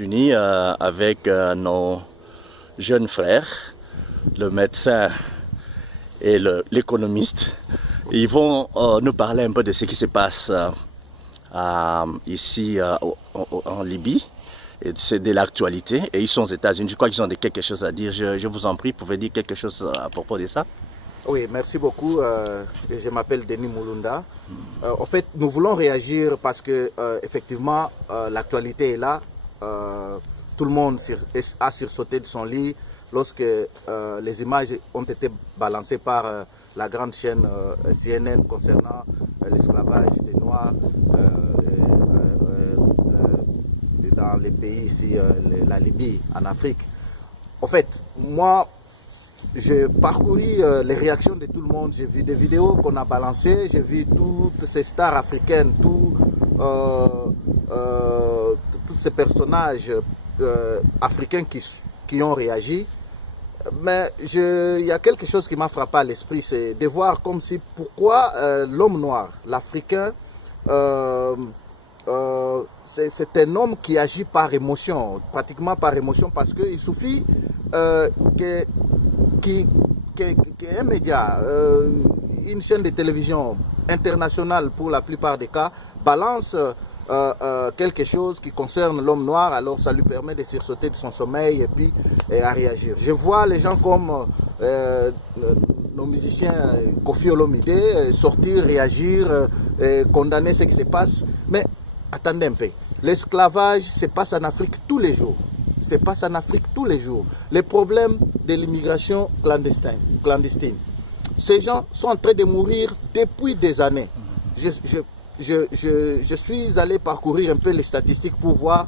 Unis avec nos jeunes frères, le médecin et l'économiste. Ils vont nous parler un peu de ce qui se passe ici en Libye. C'est de l'actualité et ils sont aux États-Unis. Je crois qu'ils ont quelque chose à dire. Je vous en prie, vous pouvez dire quelque chose à propos de ça? Oui, merci beaucoup. Je m'appelle Denis Moulunda. En fait, nous voulons réagir parce que effectivement, l'actualité est là. Tout le monde a sursauté de son lit lorsque les images ont été balancées par la grande chaîne CNN concernant l'esclavage des Noirs dans les pays ici, la Libye, en Afrique. En fait, moi, j'ai parcouru les réactions de tout le monde. J'ai vu des vidéos qu'on a balancées, j'ai vu toutes ces stars africaines, tous ces personnages africains qui ont réagi. Mais il y a quelque chose qui m'a frappé à l'esprit, c'est de voir comme si pourquoi l'homme noir, l'Africain, c'est un homme qui agit par émotion, pratiquement par émotion, parce qu'il suffit qu'un média, une chaîne de télévision internationale pour la plupart des cas, balance quelque chose qui concerne l'homme noir, alors ça lui permet de sursauter de son sommeil et puis à réagir. Je vois les gens comme nos musiciens Koffi Olomide sortir, réagir, condamner ce qui se passe. Mais attendez un peu, l'esclavage se passe en Afrique tous les jours. Se passe en Afrique tous les jours. Les problèmes de l'immigration clandestine. Ces gens sont en train de mourir depuis des années. Je suis allé parcourir un peu les statistiques pour voir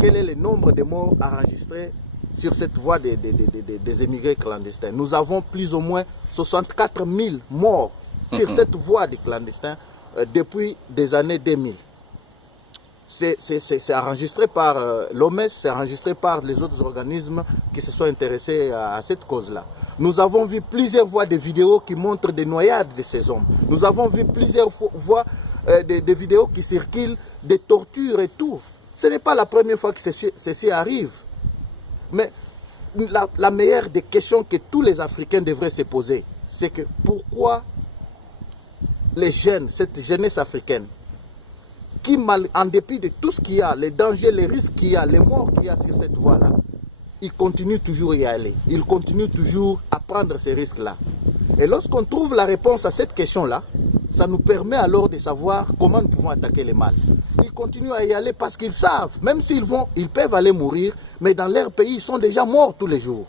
quel est le nombre de morts enregistrés sur cette voie des émigrés clandestins. Nous avons plus ou moins 64 000 morts sur cette voie des clandestins depuis des années 2000. C'est enregistré par l'OMS, c'est enregistré par les autres organismes qui se sont intéressés à cette cause-là. Nous avons vu plusieurs fois des vidéos qui montrent des noyades de ces hommes. Nous avons vu plusieurs fois des vidéos qui circulent, des tortures et tout. Ce n'est pas la première fois que ceci arrive. Mais la meilleure des questions que tous les Africains devraient se poser, c'est que pourquoi les jeunes, cette jeunesse africaine, qui, en dépit de tout ce qu'il y a, les dangers, les risques qu'il y a, les morts qu'il y a sur cette voie-là, ils continuent toujours à y aller. Ils continuent toujours à prendre ces risques-là. Et lorsqu'on trouve la réponse à cette question-là, ça nous permet alors de savoir comment nous pouvons attaquer les mal. Ils continuent à y aller parce qu'ils savent, même s'ils vont, ils peuvent aller mourir, mais dans leur pays, ils sont déjà morts tous les jours.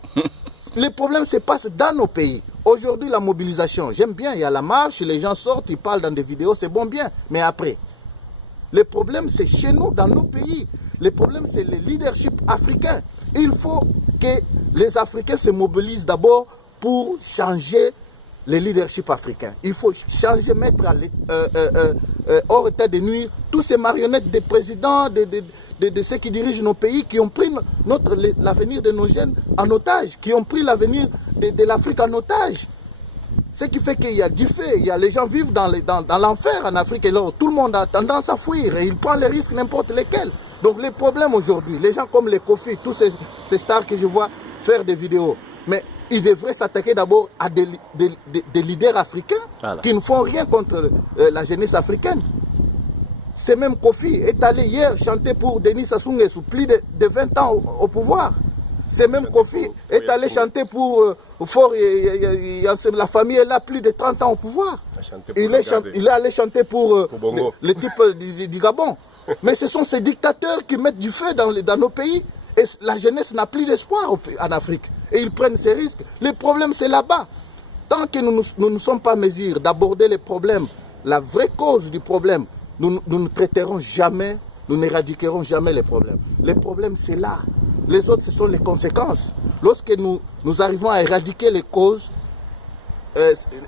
Les problèmes se passent dans nos pays. Aujourd'hui, la mobilisation, j'aime bien, il y a la marche, les gens sortent, ils parlent dans des vidéos, c'est bon bien, mais après, le problème, c'est chez nous, dans nos pays. Le problème, c'est le leadership africain. Il faut que les Africains se mobilisent d'abord pour changer le leadership africain. Il faut changer, mettre hors état de nuire tous ces marionnettes des présidents, de ceux qui dirigent nos pays, qui ont pris l'avenir de nos jeunes en otage, qui ont pris l'avenir de l'Afrique en otage. Ce qui fait qu'il y a du fait, les gens vivent dans l'enfer en Afrique et là, tout le monde a tendance à fuir et ils prennent les risques n'importe lesquels. Donc les problèmes aujourd'hui, les gens comme les Koffi, tous ces stars que je vois faire des vidéos, mais ils devraient s'attaquer d'abord à des leaders africains qui ne font rien contre la jeunesse africaine. Ce même Koffi est allé hier chanter pour Denis Sassou Nguesso, plus de 20 ans au pouvoir. Ce même Koffi est allé chanter pour Fort, la famille est là plus de 30 ans au pouvoir. Il est allé chanter pour le type du Gabon. Mais ce sont ces dictateurs qui mettent du feu dans nos pays et la jeunesse n'a plus d'espoir en Afrique. Et ils prennent ces risques. Le problème c'est là-bas. Tant que nous ne sommes pas en mesure d'aborder les problèmes, la vraie cause du problème, nous ne traiterons jamais, nous n'éradiquerons jamais les problèmes. Les problèmes c'est là. Les autres, ce sont les conséquences. Lorsque nous arrivons à éradiquer les causes,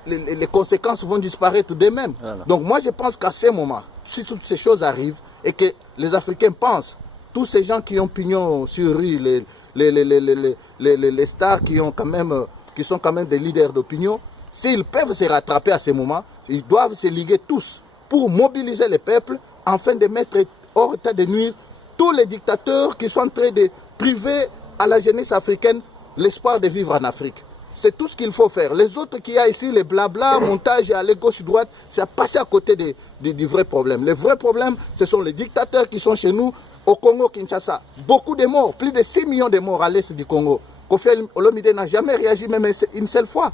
les conséquences vont disparaître d'eux-mêmes. Voilà. Donc moi, je pense qu'à ce moment, si toutes ces choses arrivent et que les Africains pensent, tous ces gens qui ont pignon sur rue, les stars qui sont quand même des leaders d'opinion, s'ils peuvent se rattraper à ce moment, ils doivent se liguer tous pour mobiliser le peuple afin de mettre hors état de nuire tous les dictateurs qui sont en train de priver à la jeunesse africaine l'espoir de vivre en Afrique. C'est tout ce qu'il faut faire. Les autres qui y a ici, les blabla, montage à aller gauche-droite, c'est à passer à côté du vrai problème. Le vrai problème, ce sont les dictateurs qui sont chez nous, au Congo-Kinshasa. Beaucoup de morts, plus de 6 millions de morts à l'est du Congo. Kofi Olomide n'a jamais réagi, même une seule fois.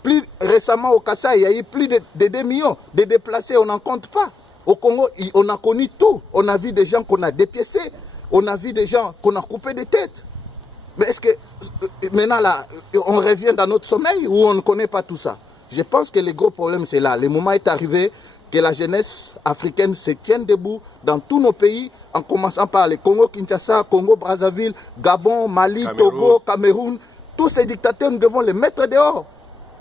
Plus récemment au Kassai, il y a eu plus de 2 millions de déplacés, on n'en compte pas. Au Congo, on a connu tout. On a vu des gens qu'on a dépiécés, on a vu des gens qu'on a coupés des têtes. Mais est-ce que maintenant là, on revient dans notre sommeil ou on ne connaît pas tout ça? Je pense que le gros problème c'est là. Le moment est arrivé que la jeunesse africaine se tienne debout dans tous nos pays, en commençant par le Congo-Kinshasa, Congo-Brazzaville, Gabon, Mali, Togo, Cameroun. Tous ces dictateurs, nous devons les mettre dehors.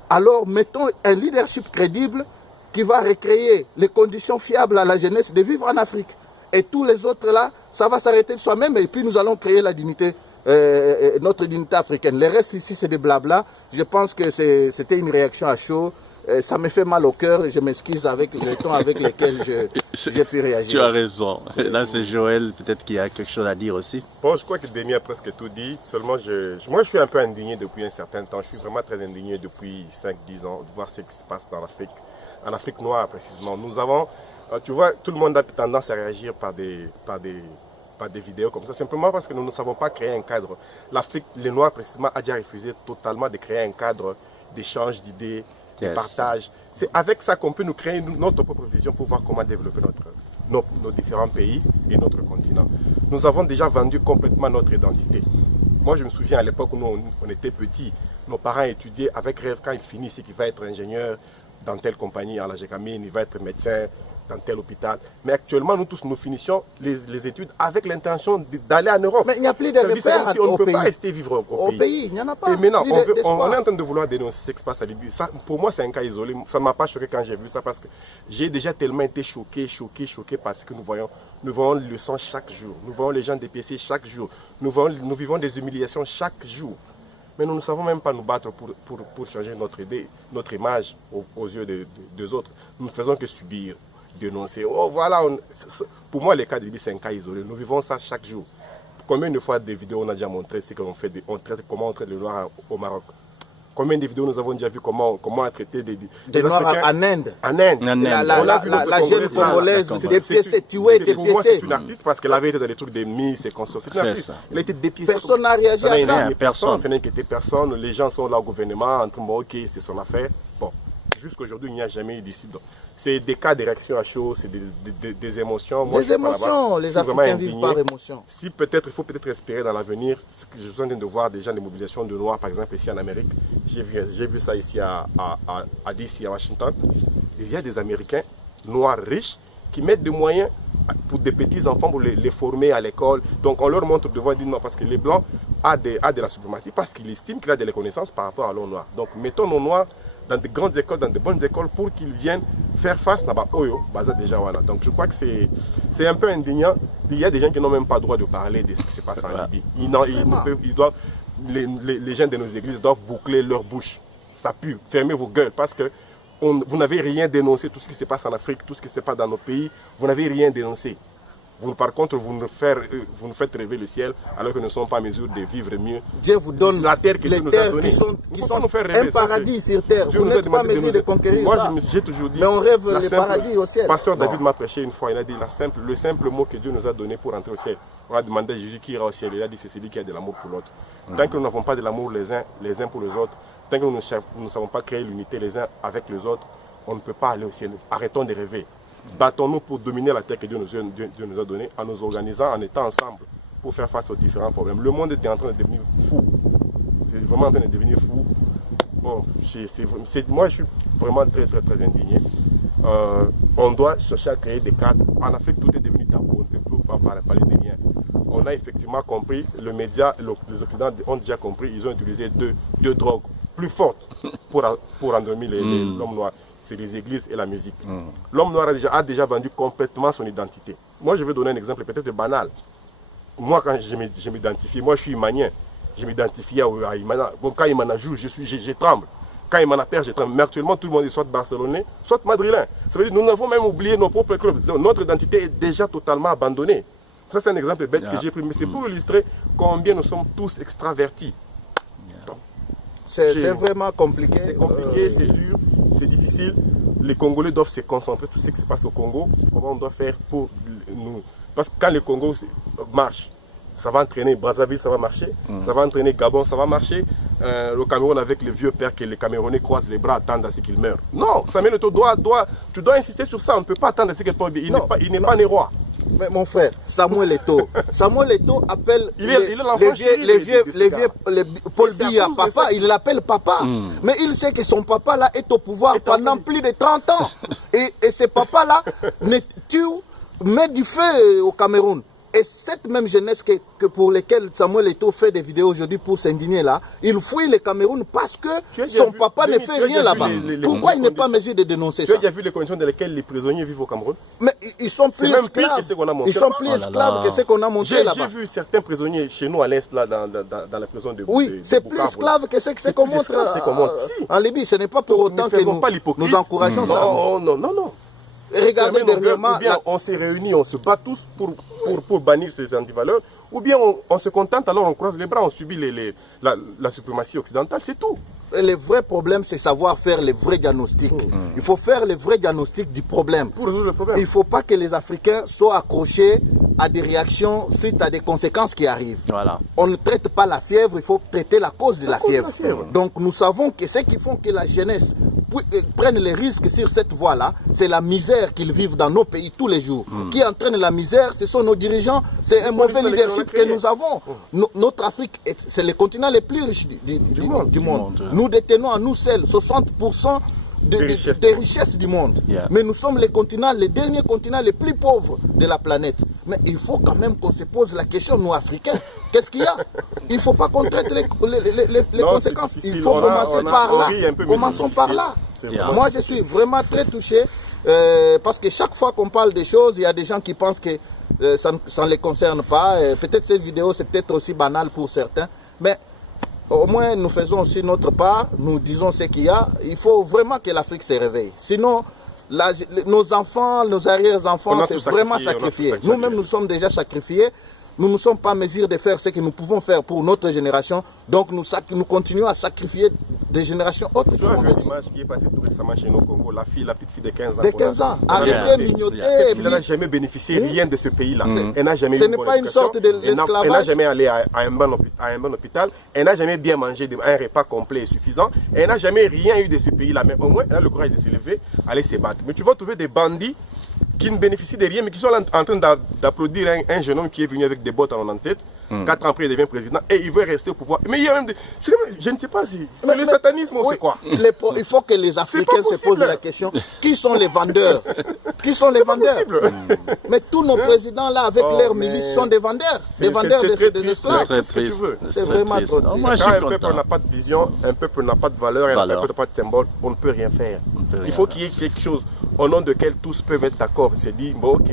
Alors mettons un leadership crédible qui va recréer les conditions fiables à la jeunesse de vivre en Afrique. Et tous les autres là, ça va s'arrêter de soi-même et puis nous allons créer la dignité. Notre dignité africaine. Le reste ici, c'est des blabla. Je pense que c'était une réaction à chaud. Ça me fait mal au cœur et je m'excuse avec le ton avec lequel j'ai pu réagir. Tu as raison. Là, c'est Joël, peut-être qu'il y a quelque chose à dire aussi. Bon, je crois que Denis a presque tout dit. Seulement, moi, je suis un peu indigné depuis un certain temps. Je suis vraiment très indigné depuis 5-10 ans de voir ce qui se passe dans l'Afrique. En Afrique noire, précisément. Nous avons, tu vois, tout le monde a tendance à réagir par des vidéos comme ça, simplement parce que nous ne savons pas créer un cadre. L'Afrique, les Noirs précisément, a déjà refusé totalement de créer un cadre d'échange d'idées, de partage. C'est avec ça qu'on peut nous créer notre propre vision pour voir comment développer nos différents pays et notre continent. Nous avons déjà vendu complètement notre identité. Moi, je me souviens à l'époque où on était petits, nos parents étudiaient avec rêve quand ils finissent, qu'il va être ingénieur dans telle compagnie, à la Gécamine, il va être médecin dans tel hôpital. Mais actuellement, nous tous, nous finissions les études avec l'intention d'aller en Europe. Mais il n'y a plus de repères on ne peut pas rester vivre au pays. Il n'y en a pas. Et maintenant, on est en train de vouloir dénoncer ce qui se passe à Libye. Ça, pour moi, c'est un cas isolé. Ça ne m'a pas choqué quand j'ai vu ça parce que j'ai déjà tellement été choqué parce que nous voyons le sang chaque jour. Nous voyons les gens dépiécés chaque jour. Nous vivons des humiliations chaque jour. Mais nous ne savons même pas nous battre pour changer notre image aux yeux des autres. Nous ne faisons que subir, dénoncer. Oh voilà, pour moi, les cas de Libye, c'est un cas isolé. Nous vivons ça chaque jour. Combien de fois des vidéos on a déjà montré ce qu'on fait, comment on traite les Noirs au Maroc? Combien de vidéos nous avons déjà vu comment on traité des Noirs en Inde? En Inde. La jeune Congolaise dépiécée, tuée, dépiécée. Pour moi, c'est une artiste parce qu'elle avait été dans les trucs des Miss et consorts. C'est une artiste. Elle a été dépiécée. Personne n'a réagi à ça. Personne. Ça n'a inquiété personne. Les gens sont là au gouvernement en train de dire ok, c'est son affaire. Bon, jusqu'aujourd'hui, il n'y a jamais eu d'ici. C'est des cas de réaction à chaud, c'est des émotions. Moi, des émotions, les Africains vivent par émotion. Si peut-être, il faut peut-être espérer dans l'avenir, je suis en train de voir déjà des mobilisations de Noirs, par exemple ici en Amérique. J'ai vu ça ici à DC, à Washington. Il y a des Américains noirs riches qui mettent des moyens pour des petits enfants pour les former à l'école. Donc on leur montre devant dire non, parce que les Blancs a de la suprématie, parce qu'ils estiment qu'il a des connaissances par rapport à l'homme noir. Donc mettons nos Noirs dans de grandes écoles, dans de bonnes écoles, pour qu'ils viennent faire face là-bas. Déjà, voilà. Donc je crois que c'est un peu indignant. Il y a des gens qui n'ont même pas le droit de parler de ce qui se passe en Libye. Les gens de nos églises doivent boucler leur bouche. Ça pue. Fermez vos gueules parce que vous n'avez rien dénoncé, tout ce qui se passe en Afrique, tout ce qui se passe dans nos pays, vous n'avez rien dénoncé. Par contre, vous nous faites rêver le ciel alors que nous ne sommes pas en mesure de vivre mieux. Dieu vous donne la terre que Dieu nous a donnée. qui sont nous faire rêver, un paradis sur terre. Vous n'êtes pas en mesure de conquérir ça. Moi, j'ai toujours dit. Mais on rêve le paradis au ciel. Pasteur David m'a prêché une fois. Il a dit le simple mot que Dieu nous a donné pour entrer au ciel. On a demandé à Jésus qui ira au ciel. Il a dit c'est celui qui a de l'amour pour l'autre. Tant que nous n'avons pas de l'amour les uns pour les autres, tant que nous ne savons pas créer l'unité les uns avec les autres, on ne peut pas aller au ciel. Arrêtons de rêver. Battons-nous pour dominer la terre que Dieu nous a donnée en nous organisant, en étant ensemble pour faire face aux différents problèmes. Le monde est en train de devenir fou. C'est vraiment en train de devenir fou. Bon, moi, je suis vraiment très indigné. On doit chercher à créer des cadres. En Afrique, tout est devenu tabou. On ne peut pas parler de rien. On a effectivement compris, les médias, les Occidentaux ont déjà compris, ils ont utilisé deux drogues plus fortes pour endormir l'homme noir. C'est les églises et la musique. L'homme noir a déjà vendu complètement son identité. Moi, je vais donner un exemple peut-être banal. Moi, quand je m'identifie, moi je suis imanien. Je m'identifie à Imana. Quand Imana joue, je tremble. Quand Imana perd, je tremble. Mais actuellement, tout le monde est soit barcelonais, soit madrilène. Ça veut dire que nous avons même oublié nos propres clubs. Notre identité est déjà totalement abandonnée. Ça, c'est un exemple bête que j'ai pris, mais c'est pour illustrer combien nous sommes tous extravertis. C'est vraiment compliqué. C'est compliqué, c'est dur, c'est difficile. Les Congolais doivent se concentrer sur tout ce qui se passe au Congo. Comment on doit faire pour nous. Parce que quand le Congo marche, ça va entraîner Brazzaville, ça va marcher. Ça va entraîner Gabon, ça va marcher. Le Cameroun avec le vieux père que les Camerounais croisent les bras, attendent à ce qu'il meure. Non, Samuel Eto'o tu dois insister sur ça. On ne peut pas attendre à ce qu'il meure. Il n'est pas né roi. Mais mon frère, Samuel Eto'o appelle Paul Biya papa, il l'appelle papa. Mais il sait que son papa là est au pouvoir pendant plus de 30 ans. Et ce papa là met du feu au Cameroun. Et cette même jeunesse que pour laquelle Samuel Eto'o fait des vidéos aujourd'hui pour s'indigner là, il fouille le Cameroun parce que son papa ne fait rien là-bas. Pourquoi il n'est pas en mesure de dénoncer ça? Tu as vu les conditions dans lesquelles les prisonniers vivent au Cameroun? Mais ils sont plus esclaves. Ils sont plus esclaves que ce qu'on a montré là-bas. J'ai vu certains prisonniers chez nous à l'Est, là, dans la prison de oui, c'est plus esclave que ce qu'on montre en Libye. Ce n'est pas pour autant que nous encourageons ça. Non. Regardez dernièrement. Ou bien on s'est réunis, on se bat tous pour bannir ces antivaleurs, ou bien on se contente, alors on croise les bras, on subit la suprématie occidentale, c'est tout. Le vrai problème, c'est savoir faire les vrais diagnostics. Il faut faire les vrais diagnostics du problème. Pour résoudre le problème. Il ne faut pas que les Africains soient accrochés à des réactions suite à des conséquences qui arrivent. Voilà. On ne traite pas la fièvre, il faut traiter la cause de la fièvre. Donc nous savons que ce qui font que la jeunesse prenne les risques sur cette voie-là, c'est la misère qu'ils vivent dans nos pays tous les jours. Qui entraîne la misère, ce sont nos dirigeants, c'est un mauvais leadership que nous avons. Notre Afrique, c'est le continent le plus riche du monde. Nous détenons à nous seuls 60% des richesses du monde. Mais nous sommes les derniers continents les plus pauvres de la planète. Mais il faut quand même qu'on se pose la question, nous Africains, qu'est-ce qu'il y a? Il ne faut pas qu'on traite les conséquences. Il faut commencer par là. Commençons par là. Moi, je suis vraiment très touché parce que chaque fois qu'on parle des choses, il y a des gens qui pensent que ça ne les concerne pas. Peut-être cette vidéo, c'est peut-être aussi banal pour certains. Mais au moins, nous faisons aussi notre part, nous disons ce qu'il y a. Il faut vraiment que l'Afrique se réveille. Sinon, nos enfants, nos arrière-enfants, c'est vraiment sacrifié. Nous-mêmes, nous sommes déjà sacrifiés. Nous ne sommes pas en mesure de faire ce que nous pouvons faire pour notre génération. Donc, nous continuons à sacrifier des générations autres. Tu as vu l'image qui est passée tout récemment chez nous au Congo, la petite fille de 15 ans. De 15 ans, arrêtée, mignotée. Cette fille n'a jamais bénéficié rien de ce pays-là. Elle n'a jamais ce n'est pas une sorte d'esclavage. Elle n'a jamais allé à un bon hôpital. Elle n'a jamais bien mangé un repas complet et suffisant. Elle n'a jamais rien eu de ce pays-là. Mais au moins, elle a le courage de se lever, aller se battre. Mais tu vas trouver des bandits qui ne bénéficient de rien, mais qui sont en train d'applaudir un jeune homme qui est venu avec des bottes en tête. 4 ans après, il devient président et il veut rester au pouvoir. Mais il y a même je ne sais pas si c'est le satanisme ou c'est quoi. Il faut que les Africains se posent la question, qui sont les vendeurs? Qui sont les vendeurs? Mais tous nos présidents là, avec leurs milices, sont des vendeurs. Des vendeurs des esclaves. C'est vraiment trop triste. Quand un peuple n'a pas de vision, un peuple n'a pas de valeur, un peuple n'a pas de symbole, on ne peut rien faire. Il faut qu'il y ait quelque chose au nom de lequel tous peuvent être d'accord. C'est dit, bon ok,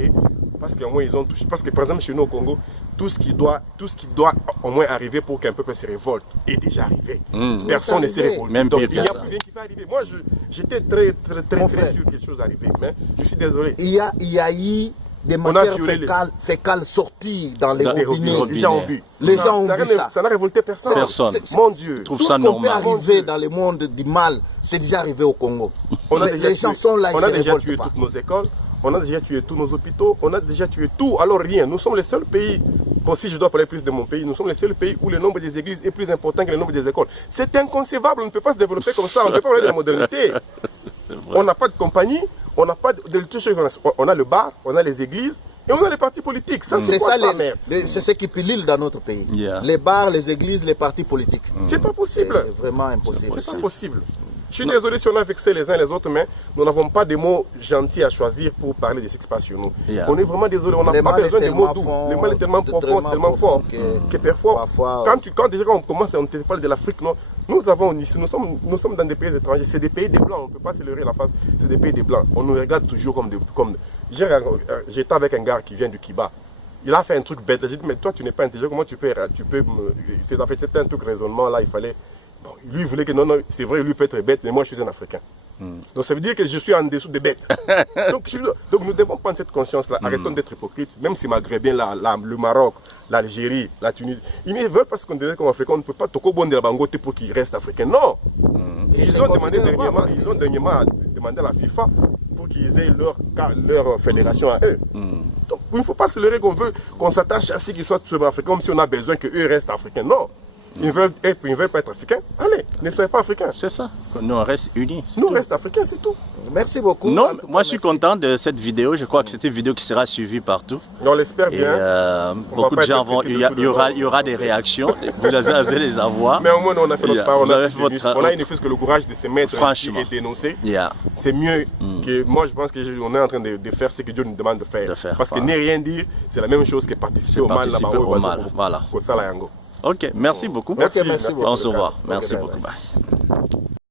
parce qu'au moins ils ont touché. Parce que par exemple chez nous au Congo, tout ce qui doit au moins arriver pour qu'un peuple se révolte est déjà arrivé. Personne ne s'est révolté. Donc il n'y a plus rien qui va arriver. Moi j'étais très sûr que quelque chose arrivait, mais je suis désolé. Il y a eu des matières fécales sorties dans les robinets. Les gens ont bu. Les gens ont bu ça. Ça n'a révolté personne. Mon Dieu. Tout ce qu'on peut arriver dans le monde du mal, c'est déjà arrivé au Congo. Les gens sont là, ils se révoltent pas. On a déjà tué toutes nos écoles. On a déjà tué tous nos hôpitaux, on a déjà tué tout, alors rien. Nous sommes les seuls pays, bon, si je dois parler plus de mon pays, nous sommes les seuls pays où le nombre des églises est plus important que le nombre des écoles. C'est inconcevable, on ne peut pas se développer comme ça, on ne peut pas parler de la modernité. On n'a pas de compagnie, on n'a pas de tout ce on a le bar, on a les églises et on a les partis politiques. Ça, c'est quoi ça, merde? C'est ce qui pilule dans notre pays. Les bars, les églises, les partis politiques. C'est pas possible. C'est vraiment impossible. C'est pas possible. Je suis désolé si on a vexé les uns les autres, mais nous n'avons pas de mots gentils à choisir pour parler de ce qui se passe chez nous. On est vraiment désolé, on n'a pas besoin de mots doux. Le mal est tellement profond, c'est tellement fort que parfois, quand déjà on commence, on te parle de l'Afrique, nous avons ici, nous sommes dans des pays étrangers, c'est des pays des blancs, on ne peut pas se leurrer la face, c'est des pays des blancs. On nous regarde toujours comme j'étais avec un gars qui vient du Kiba. Il a fait un truc bête, j'ai dit mais toi tu n'es pas intelligent, comment tu peux c'était un truc raisonnement là, il fallait. Bon, lui il voulait que non, c'est vrai, lui peut être bête, mais moi je suis un Africain. Donc ça veut dire que je suis en dessous des bêtes. donc nous devons prendre cette conscience-là. Arrêtons d'être hypocrites. Même si Maghrébien, le Maroc, l'Algérie, la Tunisie, ils ne veulent pas se considérer comme africains. On ne peut pas toquer bon de la bangote pour qu'ils restent africains. Non. Ils ont dernièrement demandé à la FIFA pour qu'ils aient leur fédération à eux. Donc il ne faut pas se leurrer qu'on s'attache à ce qu'ils soient africains comme si on a besoin qu'eux restent africains. Non. Ils veulent pas être africains. Allez, ne soyez pas africains. C'est ça. Nous, on reste unis. Nous, on reste africains, c'est tout. Merci beaucoup. Non, moi, je suis content de cette vidéo. Je crois que c'est une vidéo qui sera suivie partout. On l'espère bien. Beaucoup de gens vont... Il y aura des réactions. Vous allez les avoir. Mais au moins, on a fait notre part. On a une fois que le courage de se mettre ici et dénoncer. C'est mieux que... Moi, je pense qu'on est en train de faire ce que Dieu nous demande de faire. Parce que ne rien dire, c'est la même chose que participer au mal là-bas. Voilà. Ok, merci beaucoup. Merci. On se voit. Merci beaucoup. Bye.